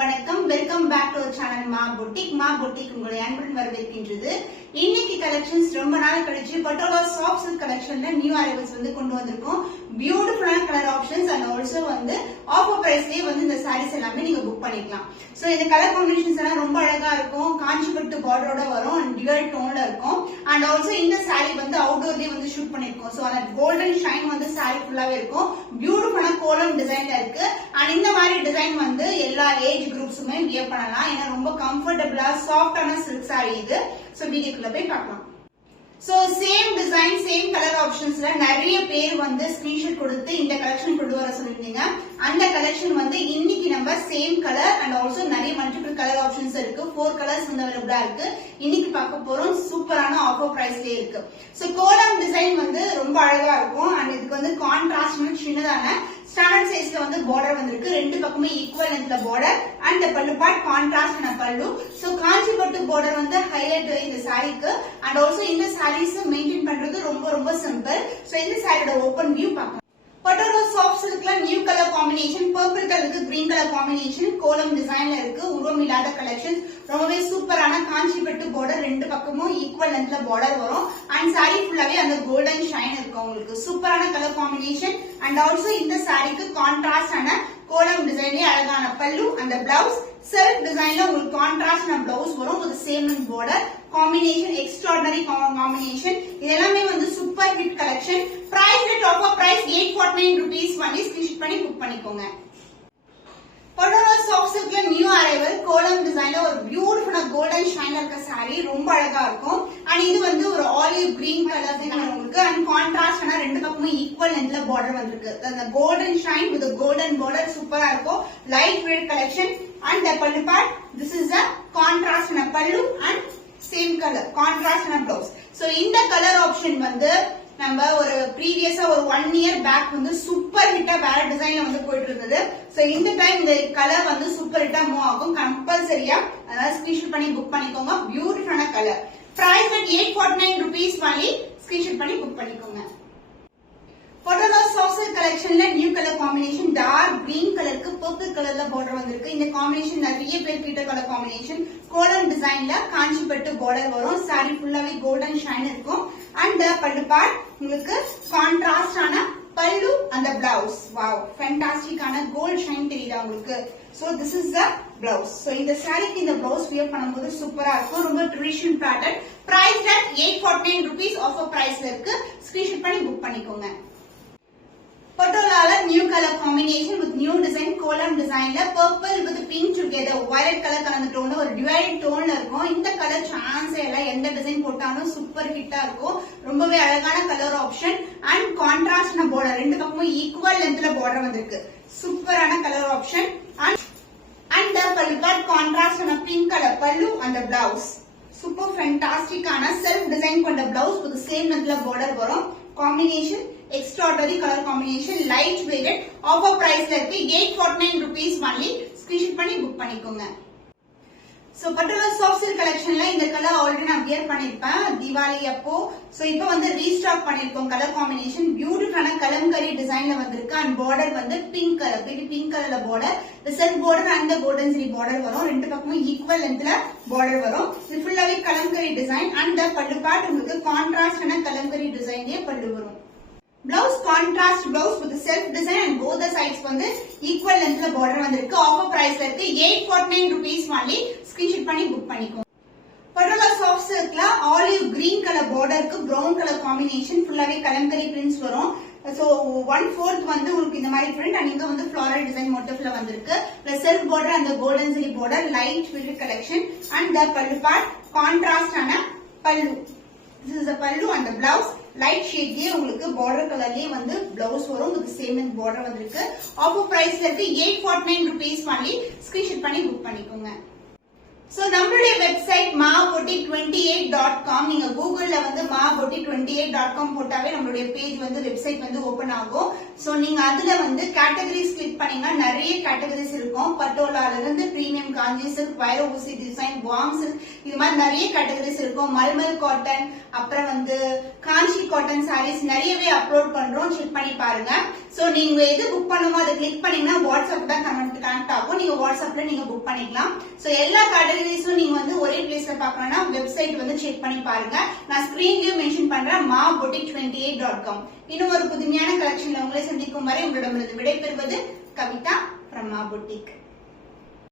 அனைவருக்கும் வணக்கம். Welcome back to channel Maa boutique உங்களை அன்புடன் வரவேற்கின்றது. இன்னைக்கு கலெக்ஷன்ஸ் ரொம்ப நாள் கழிச்சு பட்டோலா சாஃப்ட் சில்க் கலெக்ஷன்ல நியூ அரைவல்ஸ் கொண்டு வந்திருக்கோம். பியூட்டிஃபுல்லான colour options and also offer பிரைஸ்லயே இந்த சாரீஸ் எல்லாமே நீங்க புக் பண்ணிக்கலாம். சோ இந்த கலர் காம்பினேஷன்ஸ் எல்லாம் ரொம்ப அழகா இருக்கும். காஞ்சிபட்டு பார்டரோட வரும் அண்ட் டியூவல் டோன்ல இருக்கும். அண்ட் ஆல்சோ இந்த சாரி அவுட்டோர்லயே ஷூட் பண்ணிருக்கோம். சோ அந்த கோல்டன் ஷைன் சாரி ஃபுல்லாவே இருக்கும். பியூட்டிஃபுல்லான கோலம் டிசைன்ல இருக்கு. அண்ட் இந்த மாதிரி டிசைன் எல்லா ஏஜ் குரூப்ஸுமே வியர் பண்ணலாம். ஏன்னா ரொம்ப கம்ஃபர்டபிளா சாஃப்டான சில்க் சாரி இது. சோ வீடியோக்குள்ள போய் பார்க்கலாம். So same design same colour ஆப்ஷன்ஸ்ல நிறைய பேர் ஸ்கிரீன்ஷாட் கொடுத்து இந்த கலெக்ஷன் கொண்டு வர சொல்லிருந்தீங்க. அந்த கலெக்ஷன் இன்னைக்கு நம்ம சேம் கலர் அண்ட் ஆல்சோ நிறைய மல்டிபிள் கலர் ஆப்ஷன்ஸ் இருக்கு. 4 கலர்ஸ் அவைலபிளா இருக்கு. இன்னைக்கு பார்க்க போறோம். சூப்பரான ஆஃபர் பிரைஸ்லயே இருக்கு. சோ கோலம் டிசைன் ரொம்ப அழகா இருக்கும். அண்ட் இதுக்கு கான்ட்ராஸ்ட் சின்னதான ஸ்டாண்டர்ட் சைஸ்ல பார்டர் வந்திருக்கு. ரெண்டு பக்கமே ஈக்குவல் லென்த்ல border and pallu part contrast பல்லு. சோ காஞ்சிபட்டு பார்டர் ஹைலைட் இந்த சாரிக்கு. அண்ட் ஆல்சோ இந்த சாரீஸ் மெயின்டைன் பண்றது ரொம்ப சிம்பிள். சோ இந்த சாரியோட ஓபன் வியூ பார்க்கலாம். பட்டோலா சாஃப்ட் சில்க்ல நியூ கலர் காம்பினேஷன், பர்பிள் கலருக்கு கிரீன் கலர் காம்பினேஷன், கோலம் டிசைன்ல இருக்கு. உருவம் இல்லாத கலெக்ஷன், ரொம்பவே சூப்பரான காஞ்சிபட்டு பார்டர். ரெண்டு பக்கமும் ஈக்குவல் லென்த்ல பார்டர் வரும். அண்ட் சாரி ஃபுல்லாவே அந்த கோல்டன் ஷைன் இருக்கும். உங்களுக்கு சூப்பரான கலர் காம்பினேஷன். அண்ட் ஆல்சோ இந்த சாரிக்கு கான்ட்ராஸ்டான கோலம் டிசைன்லயே அழகான பல்லு அந்த பிளவுஸ். செல்ஃப் டிசைன்ல உங்களுக்கு கான்ட்ராஸ்ட் பிளவுஸ் வரும். ஒரு same border combination, extraordinary combination. இது எல்லாமே super hit collection. Price rate offer price 849 rupees only. Screenshot பண்ணி புக் பண்ணிக்கோங்க. பட்டோலா சாஃப்ட் சில்க்ல நியூ அரைவல் கோலம் டிசைன்ல ஒரு பியூட்டிஃபுல்லா கோல்டன் ஷைன்ல இருக்க சாரி ரொம்ப அழகா இருக்கும். அண்ட் இது ஒரு ஆலிவ் கிரீன் கலர் உங்களுக்கு. அண்ட் கான்ட்ராஸ்ட் ரெண்டு பக்கமும் ஈக்குவல் லென்த்ல பார்டர் வந்திருக்கு. அந்த golden shine with golden border சூப்பரா இருக்கும். Light weight collection. And the pallu part, this is a contrast in a pallu and same color contrast in a blouse. So இந்த colour option நம்ம ஒரு ப்ரீவியஸா ஒரு 1 year back super ஹிட்டா வேற டிசைன்ல போயிட்டு இருந்தது. சோ இந்த டைம் இந்த கலர் சூப்பர் ஹிட்டா மூவ் ஆகும் கம்பல்சரியா. அதனால ஸ்கிரீன்ஷாட் பண்ணி புக் பண்ணிக்கோங்க. பியூட்டிஃபுல்லான colour. Price at 849 rupees only. Screenshot பண்ணி புக் பண்ணிக்கோங்க. பட்டோலா சாஃப்ட் சில்க் கலெக்ஷன்ல new colour combination, dark green கலருக்கு பர்பிள் கலர்ல பார்டர் வந்திருக்கு. இந்த காம்பினேஷன் நிறைய பேர் கிட்ட கலர் காம்பினேஷன். கோலம் டிசைன்ல காஞ்சிபட்டு பார்டர் வரும். சாரி ஃபுல்லாவே கோல்டன் ஷைன் இருக்கும். அண்ட் பல்லு பார்ட் உங்களுக்கு கான்ட்ராஸ்டான பல்லு அந்த பிளவுஸ். வாவ், ஃபேண்டாஸ்டிக்கான கோல்ட் ஷைன் தெரியுதா உங்களுக்கு? So this is the blouse. So இந்த சாரிக்கு இந்த பிளவுஸ் வியர் பண்ணும்போது சூப்பரா இருக்கும். ரொம்ப traditional pattern. Price at 849 rupees offer பிரைஸ்ல இருக்கு. ஸ்கிரீன்ஷாட் பண்ணி புக் பண்ணிக்கோங்க. பட்டோலால new colour combination with new design, kolam டிசைன்ல purple with pink together violet colour கலந்த டோன்ல ஒரு டிவைட் டோன்ல இருக்கும். இந்த கலர் சான்ஸே இல்ல. எந்த டிசைன் போட்டாலும் சூப்பர் ஹிட்டா இருக்கும். ரொம்பவே அழகான colour option. And contrast border ரெண்டு பக்கமும் ஈக்குவல் லென்த்ல பார்டர் வந்திருக்கு. சூப்பரான colour option. And pallu part contrast pink colour பல்லு அந்த பிளவுஸ். சூப்பர் ஃபேண்டாஸ்டிக்கான செல்ஃப் டிசைன் கொண்ட பிளவுஸ் வித் சேம் லென்த்ல பார்டர் வரும். Combination extraordinary color combination, light weighted, offer price இருக்கு 849 rupees only. ஸ்கிரீன்ஷாட் பண்ணி புக் பண்ணிக்கோங்க. சோ பட்டோலா சாஃப்ட் சில்க் கலெக்ஷன்ல இந்த கலர் ஆல்ரெடி நான் wear பண்ணிருப்பேன் Deepavali அப்போ. சோ இப்போ ரீஸ்டாக் பண்ணிருக்கோம். கலர் காம்பினேஷன் பியூட்டிஃபுல்லான கலம்கரி டிசைன்ல வந்திருக்கு. And border pink colour, baby pink கலர்ல border. Self border and golden zari border வரும். ரெண்டு பக்கமும் ஈக்குவல் லென்த்ல பார்டர் வரும். இது ஃபுல்லாவே kalamkari design. And pallu part உங்களுக்கு கான்ட்ராஸ்டான கலம்கரி டிசைன்லயே பல்லு வரும். Blouse contrast blouse with self design and both the sides equal length la border vandirukku. Offer price la irukku 849 rupees only. screenshot பண்ணி book பண்ணிக்கோங்க. பட்டோலா சாஃப்ட் சில்க்ல ஆலிவ் கிரீன் கலர் பார்டருக்கு பிரவுன் கலர் காம்பினேஷன் ஃபுல்லாவே kalamkari prints வரும். So 1/4 உங்களுக்கு இந்த மாதிரி print and இங்க ஃப்ளாரல் டிசைன் மோட்டிவ்ல வந்திருக்கு. Plus self border and golden zari border light weight collection. And the pallu part contrast ஆன பல்லு. This is the pallu and the blouse. Light shade உங்களுக்கு border கலர்லயே blouse வரும். உங்களுக்கு சேம் border வந்திருக்கு. ஆஃபர் பிரைஸ்ல இருக்கு 849 rupees only. ஸ்கிரீன்ஷாட் பண்ணி புக் பண்ணிக்கோங்க. சோ நம்மளுடைய வெப்சைட் maaboutique28.com. நீங்க கூகுள்ல வந்து maaboutique28.com போட்டாவே நம்மளுடைய பேஜ் வந்து வெப்சைட் வந்து ஓபன் ஆகும். சோ நீங்க அதுல வந்து கேட்டகரிஸ் கிளிக் பண்ணீங்கன்னா நிறைய கேட்டகரிஸ் இருக்கும். பட்டோலால இருந்து பிரீமியம் காஞ்சி சில்க், வைர ஊசி டிசைன், பாம் சில்க், இது மாதிரி நிறைய கேட்டகரிஸ் இருக்கும். மல்மல் காட்டன், அப்புறம் வந்து காஞ்சி காட்டன் சாரீஸ் நிறையவே அப்லோட் பண்றோம். செக் பண்ணி பாருங்க. சோ நீங்க எது புக் பண்ணுமோ அதை கிளிக் பண்ணீங்கன்னா வாட்ஸ்அப் தான் கனெக்ட் ஆகும். நீங்க வாட்ஸ்அப்ல நீங்க புக் பண்ணிக்கலாம். சோ எல்லா கேட்டகரிஸும் நீங்க வந்து ஒரே பிளேஸ்ல பார்க்கணும்னா வெப்சைட் வந்து செக் பண்ணி பாருங்க. நான் ஸ்கிரீன்லயும் மென்ஷன் பண்றேன் maaboutique28.com. இன்னும் ஒரு புதுமையான கலெக்ஷன்ல உங்களை சந்திக்கும் வரை உங்களிடமிருந்து விடைபெறுவது கவிதா from Ma Boutique.